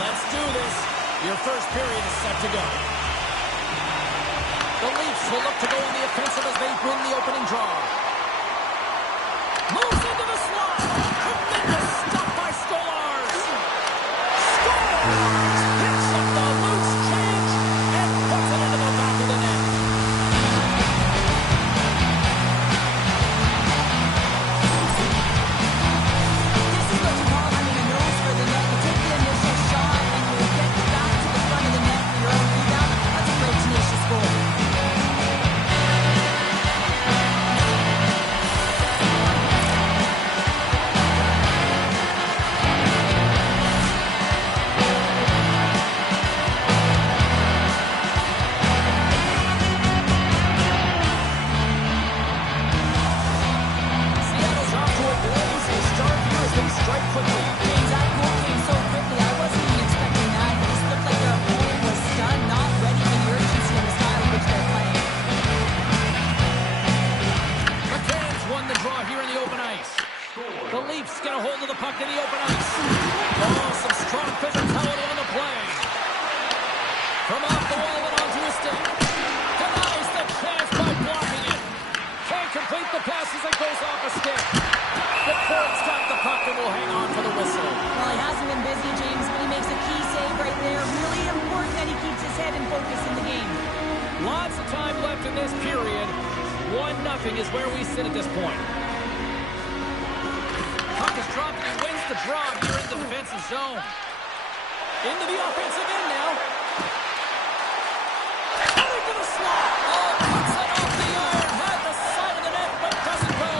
Let's do this. Your first period is set to go. The Leafs will look to go on the offensive as they win the opening draw. Moves into the slot. Tremendous stop by Stolarz. Stolarz picks up the loose change and puts it into the back of the net. This is what you call having a nose for the net. You take the initial shot and you get back to the front of the net for your own rebound. That's a great tenacious goal. Seattle's off to a blazing start here as they strike quickly. James, that goal came so quickly. I wasn't even expecting that. It just looked like their opponent was stunned, not ready for the urgency and the style in which they're playing. The Canes won the draw here in the open ice. The Leafs get a hold of the puck in the open ice. Oh, some strong physicality on the play. From off the wall and onto his stick. Denies the chance by blocking it. Can't complete the pass as it goes off a stick. The Canes got the puck and will hang on for the whistle. Well, he hasn't been busy, James, but he makes a key save right there. Really important that he keeps his head in focus in the game. Lots of time left in this period. 1-0 is where we sit at this point. Puck is dropped and he wins the draw here in the defensive zone. Into the offensive end now. Cutting to the slot. Oh, puts it off the iron. Had the side of the net, but doesn't go.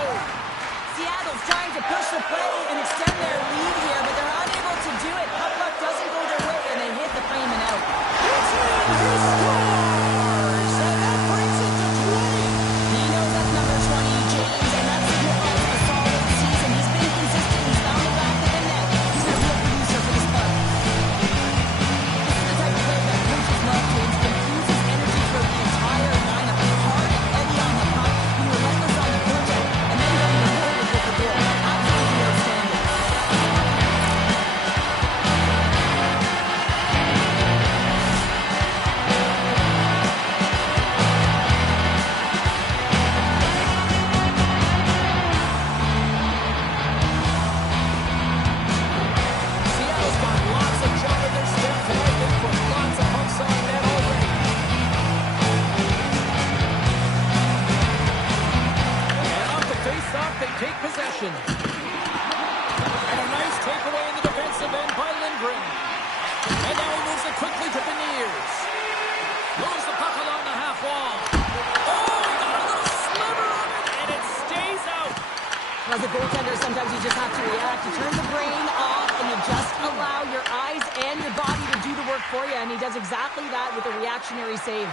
Seattle's trying to push the play and extend their lead here, but they're unable to do it. Puck luck doesn't go their way, and they hit the frame and out. It's in. He scores. And that brings it to 20. He knows that's number 20, James, and that signifies a solid season. He's been consistent. He's found the back of the net. He's a real producer for this club. This is the type of player that coaches love, James. Infuses energy throughout the entire lineup. Hard and heavy on the puck, being relentless on the forecheck, and then going forward with the goal. Absolutely outstanding. Seattle's got lots of jump in their step tonight. They put lots of pucks on net already. And off the face-off, they take possession. And a nice takeaway in the defensive end by Lindgren. And now he moves it quickly to Beniers. Moves the puck along the half wall. Oh, he got a little sliver of it, and it stays out. As a goaltender, sometimes you just have to react. You turn the brain off, and you just allow your eyes and your body to do the work for you, and he does exactly that with a reactionary save.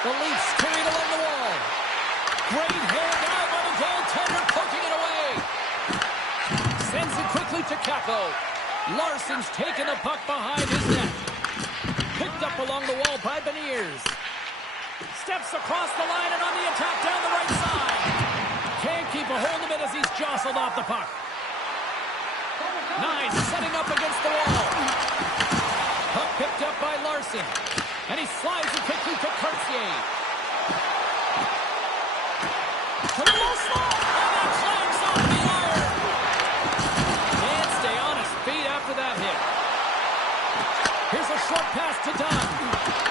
The Leafs carried along the wall. Great hand out by the goaltender, poking it away. Sends it quickly to Kako. Larson's taken the puck behind his net. Picked up along the wall by Beniers. Steps across the line and on the attack down the right side. Can't keep a hold of it as he's jostled off the puck. Nice, setting up against the wall. Puck picked up by Larson. And he slides it quickly to Cartier. To the low slot. And that clangs off the iron. Can't stay on his feet after that hit. Here's a short pass to Dunn.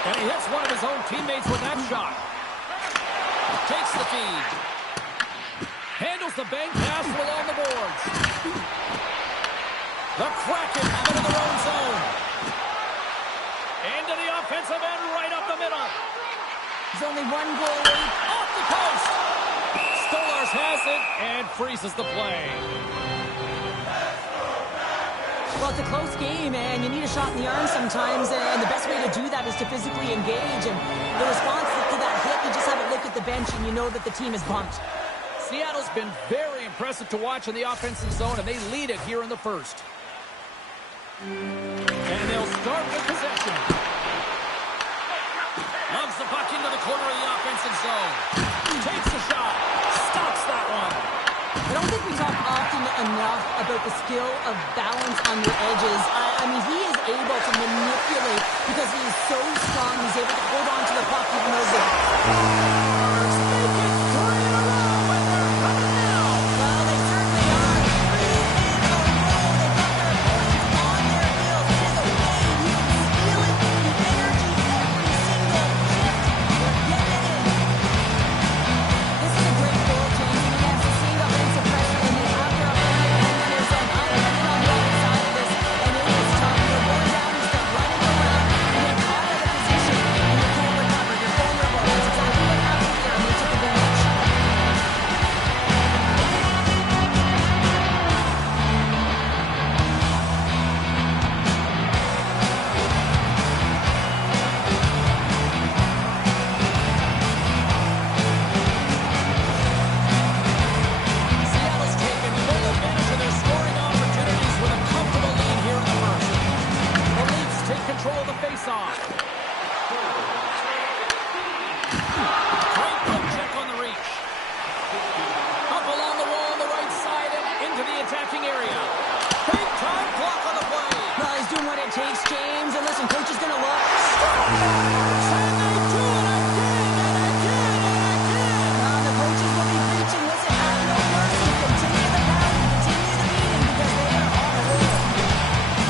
And he hits one of his own teammates with that shot. Takes the feed. Handles the bank pass along the boards. The Kraken have it in their own zone. Into the offensive end, right up the middle. There's only one goal away. Off the post. Stolarz has it and freezes the play. Well, it's a close game, and you need a shot in the arm sometimes, and the best way to do that is to physically engage. And the response to that hit, you just have a look at the bench, and you know that the team is bumped. Seattle's been very impressive to watch in the offensive zone, and they lead it here in the first. And they'll start with possession. Loves the puck into the corner of the offensive zone. Takes a shot. Stops that one. I don't think we talk often enough about the skill of balance on the edges. I mean, he is able to manipulate because he is so strong. He's able to hold on to the puck even though the... Well, they certainly are. 3 in a row. They got their opponents on their heels. It is a wave. You can feel it. The energy every single shift. They're getting it in. This is a great goal, James. And yes, the seeing offensive pressure and they have their opponent and then there's an iron on the other side of this. And it is tough. You're going down, you start running around, and you're caught out of position, and you can't recover. You're vulnerable. That's exactly what happened here, and they took advantage. Seattle's taken full advantage of their scoring opportunities with a comfortable lead here in the first. The Leafs take control of the faceoff. Great poke check on the reach. Up along the wall on the right side and into the attacking area. Big time block on the play. Well, he's doing what it takes, James. And listen, coach is going to look. And they do it again and again and again. The coaches will be preaching. Listen, have no mercy. Continue the pound. Continue the beating because they are on a roll.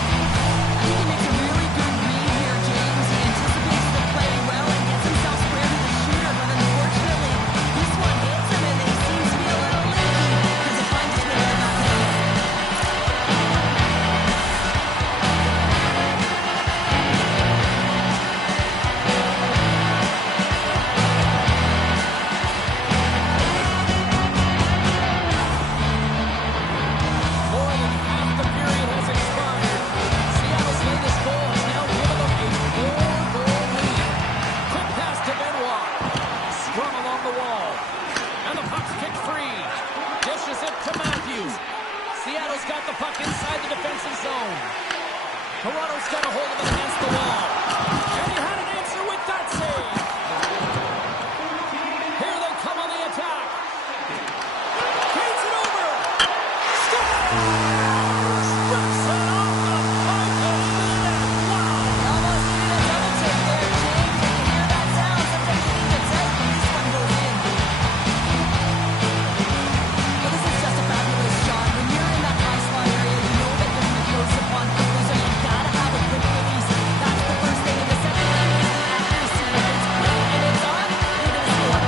I think he makes a really good read here, James. He anticipates the play well and gets himself square to the shooter. But unfortunately, this one hits him and he seems to be a little leaky because it finds its way to the back of the net. More than half the period has expired. Seattle's latest goal has now given them a 4-goal lead. Quick pass to Benoit. Scrum along the wall. And the puck's kicked free. Dishes it to Matthews. Seattle's got the puck inside the defensive zone. Toronto's got a hold of it against the wall. And he had an answer with that save. Here they come on the attack. Feeds it over. Scores! Rips it off the puck and in the net. Wow! Almost did a double take there, James. You can hear that sound. Sometimes you think it's out, but this one goes in. Well, this is just a fabulous shot. When you're in that high slot area, you know that you're going to close upon quickly, so you've got to have a quick release. That's the first thing. And the second thing is the accuracy. If it's quick and it's on, you're going to score.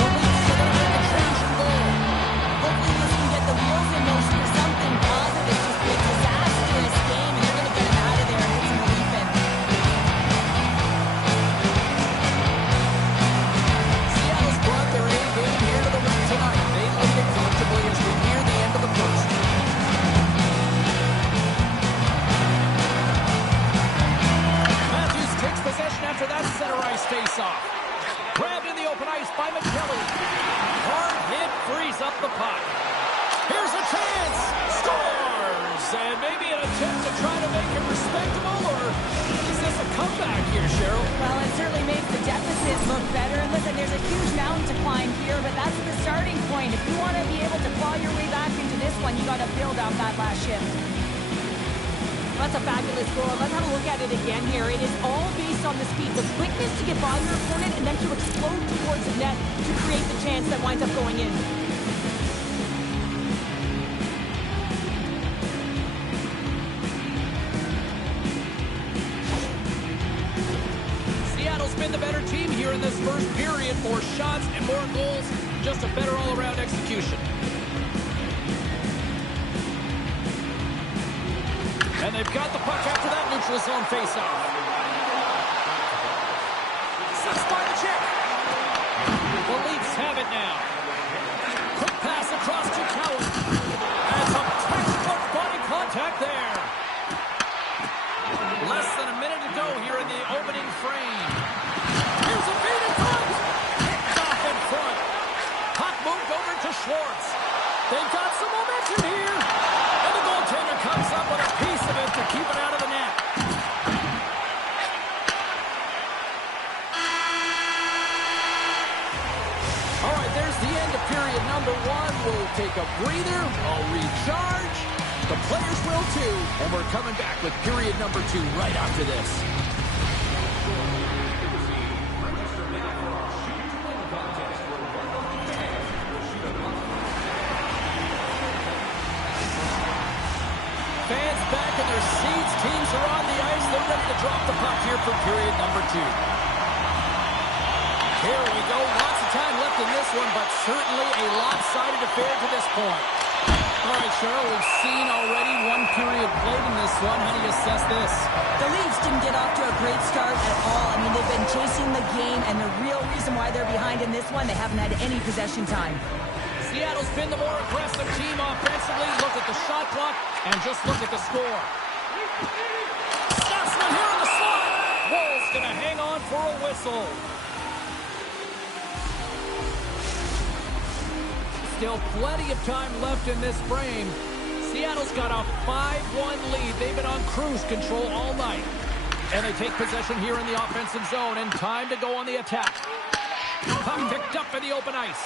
The Leafs are going to make a change in goal. Hopefully this can get the wheels in motion for something positive. It's just been a disastrous game, and they're going to get him out of there and get some relief in. Seattle's brought their A game here to the rink tonight. They lead it comfortably as we near the end of the first. Matthews takes possession after that center ice face-off. Grabbed in the open ice by McKelly. Hard hit frees up the puck. Here's a chance. Scores! And maybe an attempt to try to make it respectable, or is this a comeback here, Cheryl? Well, it certainly makes the deficit look better. And listen, there's a huge mountain to climb here, but that's the starting point. If you want to be able to claw your way back into this one, you got to build on that last shift. That's a fabulous goal. Let's have a look at it again here. It is all based on the speed, the quickness to get by your opponent and then to explode towards the net to create the chance that winds up going in. Seattle's been the better team here in this first period. More shots and more goals. Just a better all-around execution. And they've got the puck after that neutral zone faceoff. Six by the check. The Leafs have it now. Quick pass across to Cowan. And some textbook body contact there. Less than a minute to go here in the opening frame. Here's a feed in front. Picked off in front. Puck moved over to Schwartz. They've got some momentum here. And the goaltender comes up with a piece of it to keep it out of the net. take a breather, a recharge. The players will too. And we're coming back with period number 2 right after this. Fans back in their seats. Teams are on the ice. They're ready to drop the puck here for period number 2. Here we go. Lots of time left in this one, but certainly a lopsided affair to this point. All right, Cheryl, we've seen already one period played in this one. How do you assess this? The Leafs didn't get off to a great start at all. I mean, they've been chasing the game, and the real reason why they're behind in this one, they haven't had any possession time. Seattle's been the more aggressive team offensively. Look at the shot clock and just look at the score. Snaps one here in the slot. Woll's going to hang on for a whistle. Still plenty of time left in this frame. Seattle's got a 5-1 lead. They've been on cruise control all night. And they take possession here in the offensive zone, and time to go on the attack. Puck picked up in the open ice.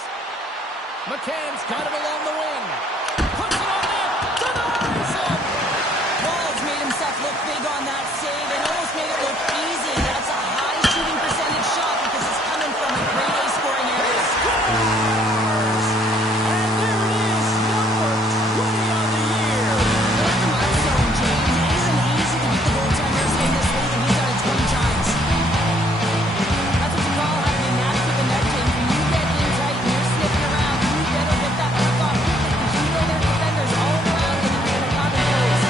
McCann's got it along the wing. Puts it on net. Denies it. Walls made himself look big on that save and almost made it look easy. That's a high shooting percentage shot because it's coming from a grade A scoring area. Scores! And there it is, number 20 on the year. Look at my zone, James. It isn't easy to beat the goaltenders in this league, and he's done it 20 times. That's what you call having a knack for the net, James. When you get in tight and you're sniffing around, you better get that puck off quickly because you know there's defenders all around and you're going to come and close.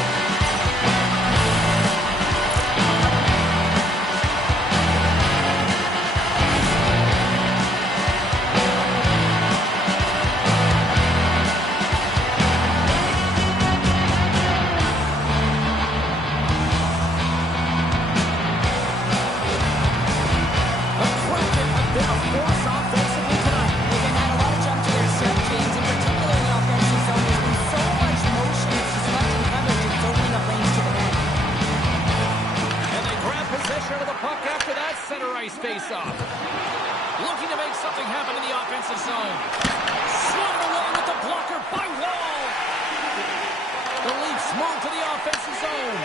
The Kraken have been a force offensively tonight. They've had a lot of jump to their step, James. In particular, in the offensive zone, there's been so much motion. It's just left in coverage and it's opening up lanes to the net. And they grab possession of the puck after that center ice face-off. Looking to make something happen in the offensive zone. Swung away with the blocker by Wall. The Leafs move to the offensive zone.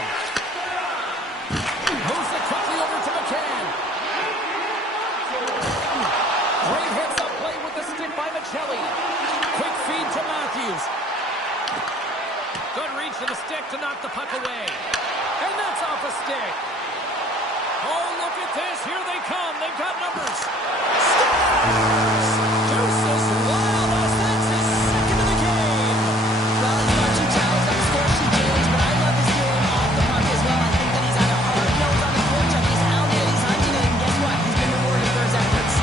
Moves it quickly over to McCann. Great heads-up play with the stick by Michelli. Quick feed to Matthews. Good reach to the stick to knock the puck away. And that's off a stick. Oh, look at this. Here they come. They've got numbers. Scores! Deuces wild as that's his second of the game. Well, he's got 2 towels on the score sheet, James, but I love his game off the puck as well. I think that he's had a hard nose on the forecheck. He's hounded it, he's hunting it, and guess what? He's been rewarded for his efforts.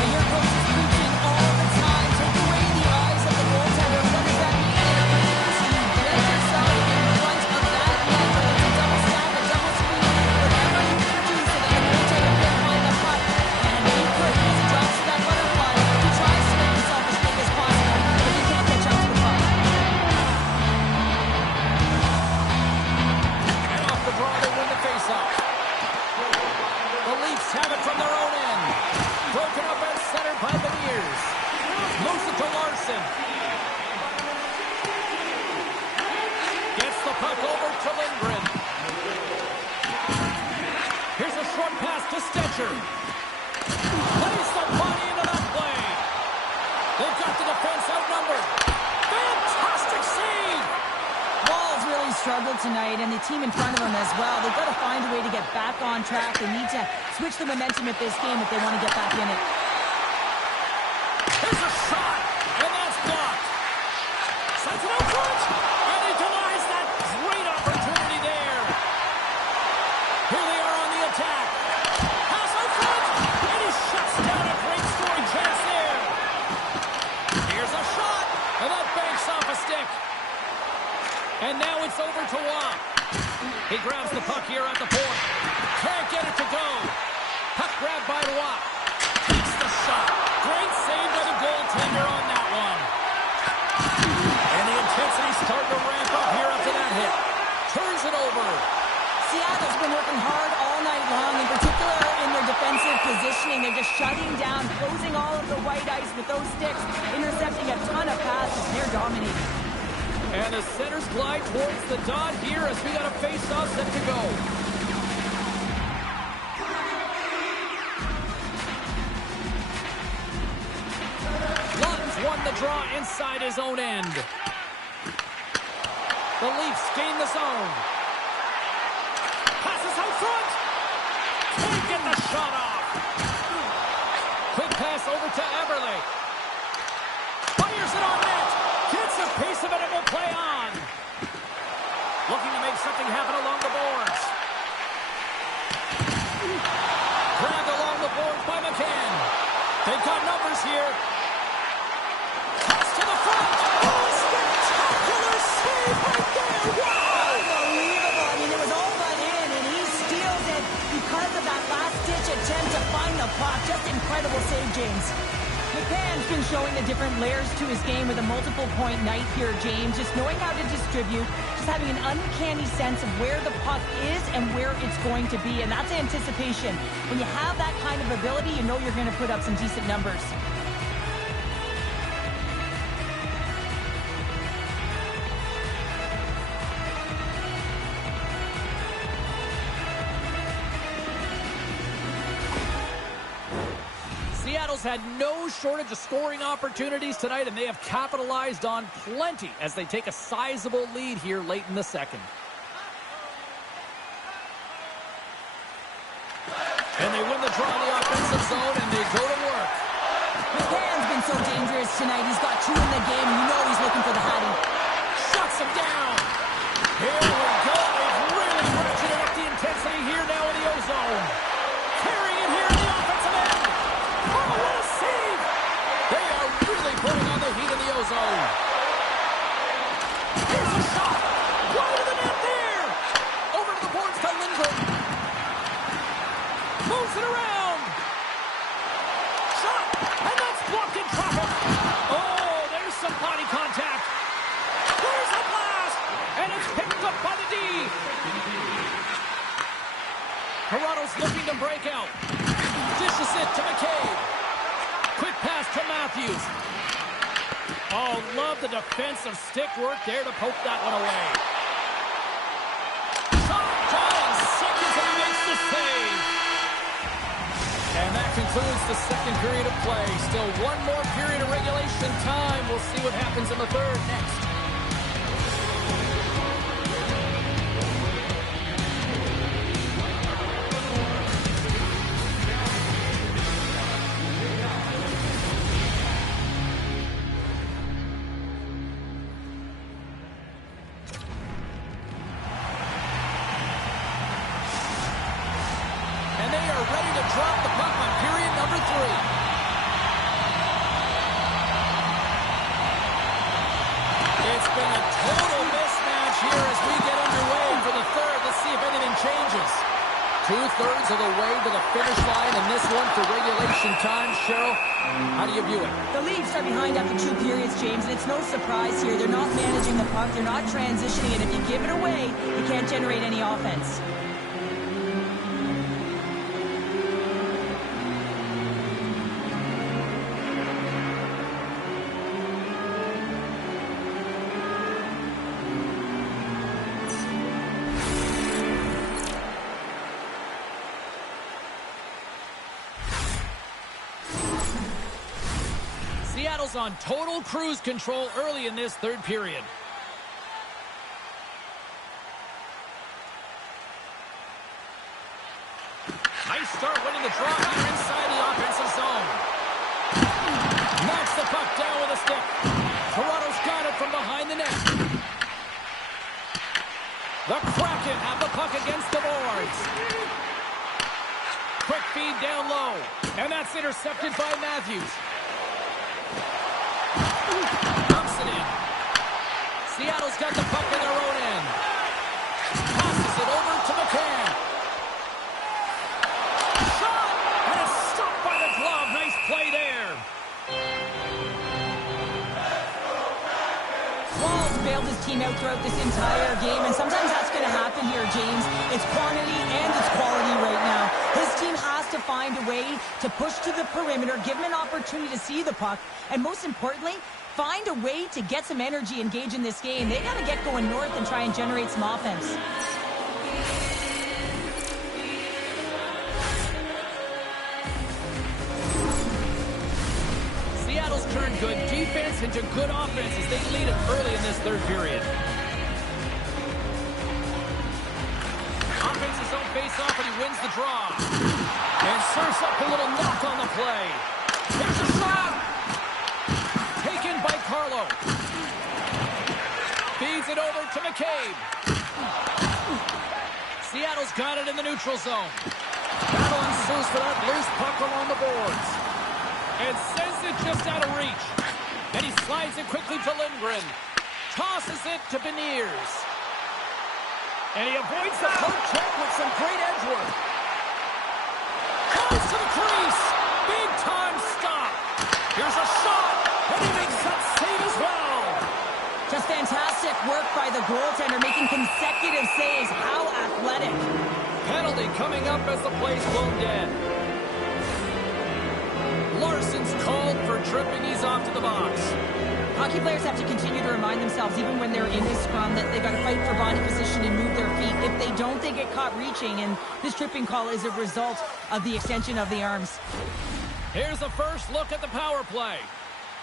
And your coach is preaching all the time. Take away the eyes of the goaltender. What does that mean? It means you get yourself in front of that net, whether it's a double stab, a double screen, whatever you can do so that the goaltender can find the puck. And he could, as he drops to that butterfly, he tries to make himself as big as possible, but he can't catch up to the puck. And off the draw, they win the faceoff. The Leafs have it from their own end. Broken up at center by Beniers. Moves it to Larson. Gets the puck over to Lindgren. Here's a short pass to Stetcher. Plays the body into that play. They've got the defense outnumbered. Fantastic save! Wall's really struggled tonight, and the team in front of him as well. They've got to find a way to get back on track. They need to switch the momentum of this game if they want to get back in it. Here's a shot, and that's blocked. Sends it out front, and he denies that great opportunity there. Here they are on the attack. Pass out front, and he shuts down a great scoring chance there. Here's a shot, and that banks off a stick. And now it's over to Watt. He grabs the puck here at the point. Can't get it to go. Puck grabbed by Watt. Takes the shot. Great save by the goaltender on that one. And the intensity's starting to ramp up here after that hit. Turns it over. Seattle's been working hard all night long, in particular in their defensive positioning. They've just shutting down, closing all of the white ice with those sticks, intercepting a ton of passes. They're dominating. And the centers glide towards the dot here as we got a face-off set to go. Lund's won the draw inside his own end. The Leafs gain the zone. Passes out front. Can't get the shot off. Quick pass over to Everly. Fires it on net. Gets a piece of it and will play on. Looking to make something happen along the boards. Grabbed along the boards by McCann. They've got numbers here. Toss to the front. Oh, spectacular save right there. Wow! Unbelievable. I mean, it was all but in, and he steals it because of that last-ditch attempt to find the puck. Just incredible save, James. McCann's been showing the different layers to his game with a multiple-point night here, James. Just knowing how to distribute, just having an uncanny sense of where the puck is and where it's going to be, and that's anticipation. When you have that kind of ability, you know you're going to put up some decent numbers. Seattle's had no shortage of scoring opportunities tonight, and they have capitalized on plenty as they take a sizable lead here late in the second. And they win the draw in the offensive zone, and they go to work. McCann's been so dangerous tonight. He's got two in the game, and you know he's looking for the Hattie. Shuts him down. Here we go. They've really ratcheted up the intensity here now in the O-zone. Carrying it here in the offensive end. Oh, what a save! They are really putting on the heat in the O-zone. Here's a shot. Wide of the net there. Over to the boards to Lindgren. Moves it around. Shot. And that's blocked in traffic. Oh, there's some body contact. There's a blast. And it's picked up by the D. Toronto's looking to break out. Dishes it to McCabe. Quick pass to Matthews. Oh, love the defensive stick work there to poke that one away. Shot, John, seconds, and he makes the save. And that concludes the second period of play. Still one more period of regulation time. We'll see what happens in the third next. Ready to drop the puck on period number 3. It's been a total mismatch here as we get underway for the third. Let's see if anything changes. 2/3 of the way to the finish line in this one for regulation time. Cheryl, how do you view it? The Leafs are behind after 2 periods, James, and it's no surprise here. They're not managing the puck. They're not transitioning it. If you give it away, you can't generate any offense. Seattle's on total cruise control early in this third period. Nice start winning the draw here inside the offensive zone. Knocks the puck down with a stick. Toronto's got it from behind the net. The Kraken have the puck against the boards. Quick feed down low. And that's intercepted by Matthews. Dumps it in. Seattle's got the puck in their own end. Passes it over to McCann. Shot! And it's stopped by the glove. Nice play there. Wall's bailed his team out throughout this entire game, and sometimes that's going to happen here, James. It's quantity and it's quality right now. His team has to find a way way to push to the perimeter, give them an opportunity to see the puck, and most importantly, find a way to get some energy engaged in this game. They got to get going north and try and generate some offense. Seattle's turned good defense into good offense as they lead it early in this third period. Offense's own face-off, and he wins the draw. And serves up a little knock on the play. There's a shot! Taken by Carlo. Feeds it over to McCabe. Seattle's got it in the neutral zone. Battle ensues for that loose puck along the boards. And sends it just out of reach. And he slides it quickly to Lindgren. Tosses it to Beniers. And he avoids the poke check with some great edge work. Goes to the crease. Big time stop. Here's a shot. And he makes that save as well. Just fantastic work by the goaltender, making consecutive saves. How athletic. Penalty coming up as the play's blown dead. Larson's called for tripping. He's off to the box. Hockey players have to continue to remind themselves, even when they're in a scrum, that they've got to fight for body position and move their feet. If they don't, they get caught reaching, and this tripping call is a result of the extension of the arms. Here's a first look at the power play.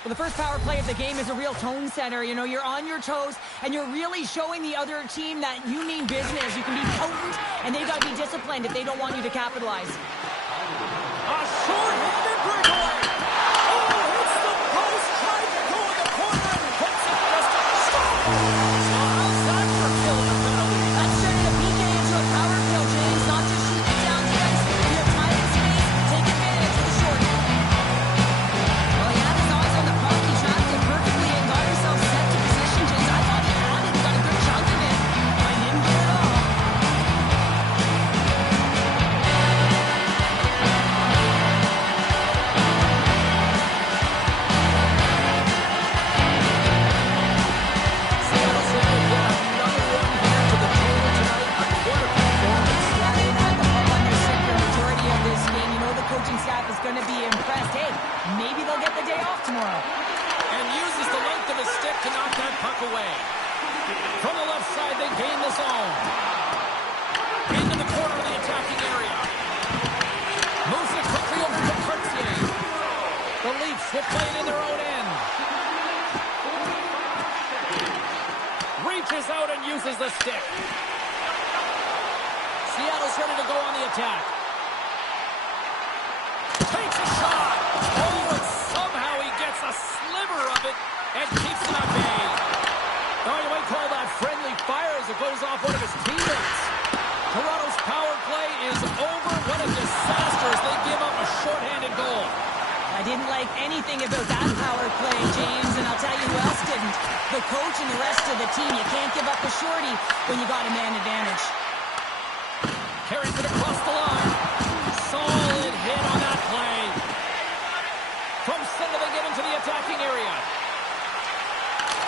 Well, the first power play of the game is a real tone setter. You know, you're on your toes, and you're really showing the other team that you mean business. You can be potent, and they've got to be disciplined if they don't want you to capitalize. A short-handed breakaway. Oh, hits the post. Tried to go in the corner and hits it just to stop. So how's that for killing a penalty? That's turning a PK into a power kill, James. Not just shoot it down the ice. You have time and space. Take advantage of the short. Well, he had his eyes on the puck. He tracked it perfectly and got himself set to position, James. I thought he had it. He got a good chunk of it. But he didn't get it all. Seattle's able to get another one here to the table tonight. What a performance. Yeah, they had the puck on their stick for the majority of this game. You know the coaching staff is going to be impressed. Hey, maybe they'll get the day off tomorrow. And uses the length of his stick to knock that puck away. From the left side, they gain the zone. Into the corner of the attacking area. Moves it quickly over to Cartier. The Leafs will play it in their own end. Reaches out and uses the stick. Seattle's ready to go on the attack. Takes a shot. Oh, and somehow he gets a sliver of it and keeps it at bay. Oh, you might call that friendly fire as it goes off one of his teammates. Toronto's power play is over. What a disaster as they give up a shorthanded goal. I didn't like anything about that power play, James, and I'll tell you who else didn't. The coach and the rest of the team. You can't give up a shorty when you got a man advantage. Carries it across the line. Solid hit on that play. From center, they get into the attacking area.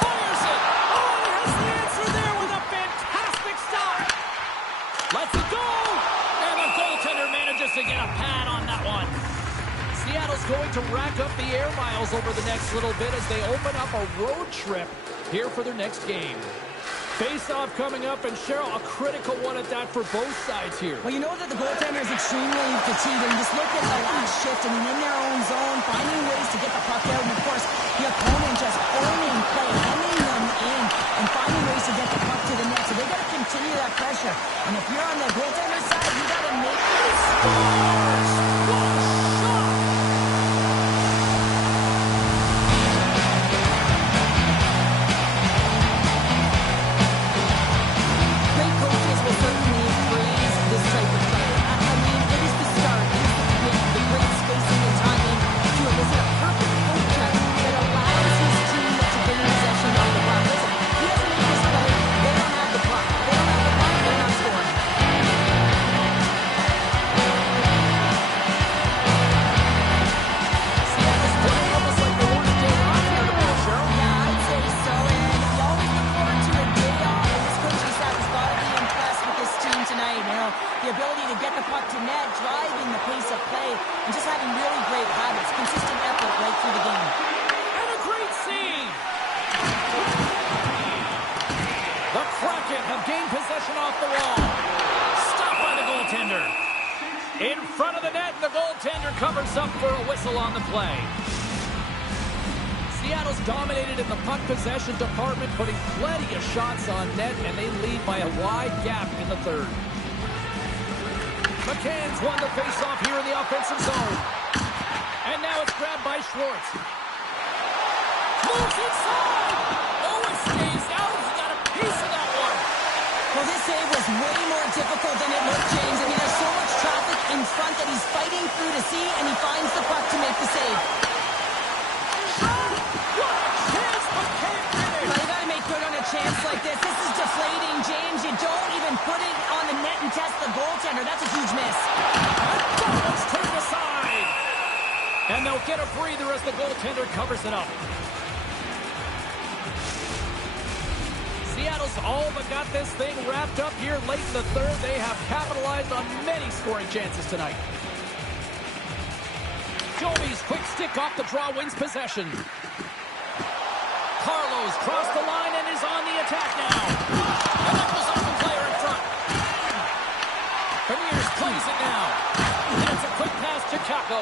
Fires it. Oh, he has the answer there with a fantastic stop. Lets it go. And the goaltender manages to get a pad on that one. Seattle's going to rack up the air miles over the next little bit as they open up a road trip here for their next game. Face-off coming up, and Cheryl, a critical one at that for both sides here. Well, you know that the goaltender is extremely fatigued, and just look at the last shift. I mean, in their own zone, finding ways to get the puck out, and of course, the opponent just owning play, hemming them in, and finding ways to get the puck to the net. So they got to continue that pressure. And if you're on the goaltender side, you got to make it scores. What a shot! Great coaches will certainly praise this type of play. I mean, it is the start, it is the beginning, the great spacing and timing to elicit a perfect poke check that allows his team to gain possession of the puck. Listen, he doesn't make this play. They don't have the puck. They don't have the puck. They're not scoring. Seattle's playing almost like they want a day off here tomorrow, Cheryl. Yeah, I'd say so. And you always look forward to a day off. And this coaching staff has got to be impressed with this team tonight. You know, the ability to get the puck to net, driving the the pace of play and just having really great habits, consistent effort right through the game. And a great save! The Kraken have gained possession off the wall. Stopped by the goaltender. In front of the net, the goaltender covers up for a whistle on the play. Seattle's dominated in the puck possession department, putting plenty of shots on net, and they lead by a wide gap in the third. McCann's won the faceoff here in the offensive zone. And now it's grabbed by Schwartz. Moves inside! Oh, it stays out. He got a piece of that one. Well, this save was way more difficult than it looked, James. I mean, there's so much traffic in front that he's fighting through to see, and he finds the puck to make the save. Chance like this is deflating, James. You don't even put it on the net and test the goaltender. That's a huge miss. It's turned aside. And they'll get a breather as the goaltender covers it up. Seattle's all but got this thing wrapped up here late in the third. They have capitalized on many scoring chances tonight. Joey's quick stick off the draw wins possession. Carlos crossed the line and is on the attack now. And that was off the player in front. Beniers plays it now. And it's a quick pass to Kako.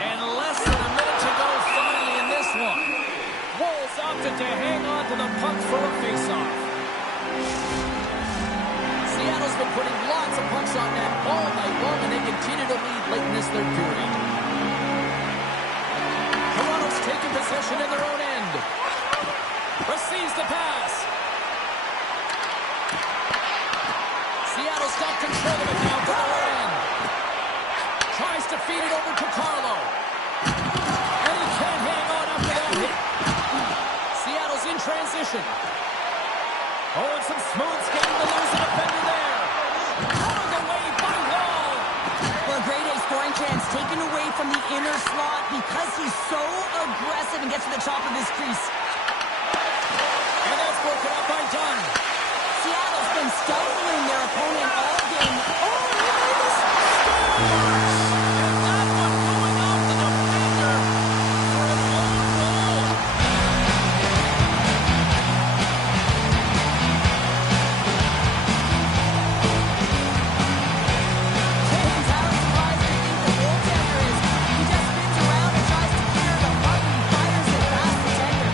And less than a minute to go finally in this one. Wolves opted to hang on to the puck for a faceoff. Seattle's been putting lots of pucks on net all night long, and they continue to lead late in this third period. Taking possession in their own end. Receives the pass. Seattle's got control of it now to their end. Tries to feed it over to Carlo. And he can't hang on after that hit. Seattle's in transition. Oh, and some smooth skating to lose a defender there. Out of the way by Wall. Well, a grade A scoring chance taken away from the inner slot because he's so aggressive and gets to the top of his crease. And that's broken up by Dunn. Seattle's been stifling their opponent all game. Oh, he made this and that one going off the defender for an own goal. James, how surprised do you think the goaltender is? He just spins around and tries to clear the puck and fires it past the tender.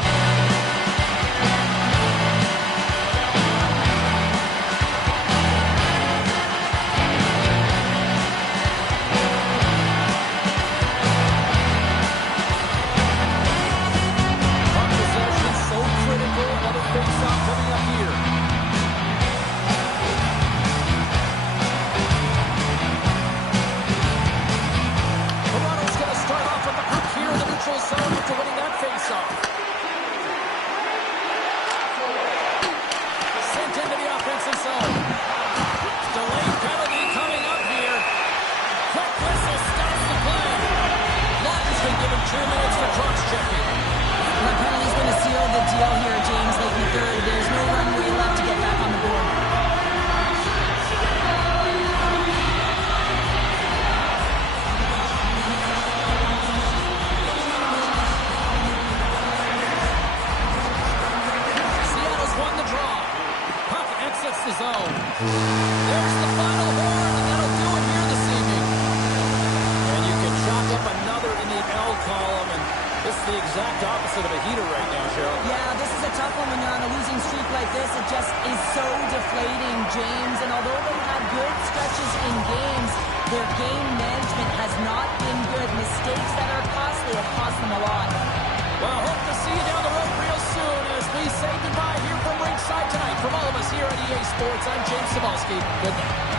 Puck possession so critical. Another face-off coming up here. Toronto's going to start off with the puck here in the neutral zone after winning that face-off. Sent into the offensive zone. Delayed penalty coming up here. Quick whistle stops the play. Lawton's been given 2 minutes for cross-checking. The penalty's going to seal the deal here, James, late in the third. There's no runway left to get back on the board. Seattle's won the draw. Puck exits the zone. There's the final horn, and that'll do it here this evening. And you can chalk up another in the L column, and this is the exact opposite of a heater right now, Cheryl. Yeah, this is a tough one when you're on a losing streak like this. It just is so deflating, James. And although they've had good stretches in games, their game management has not been good. Mistakes that are costly have cost them a lot. Well, hope to see you down the road real soon as we say goodbye here from ringside tonight. From all of us here at EA Sports, I'm James Cebulski. Good night.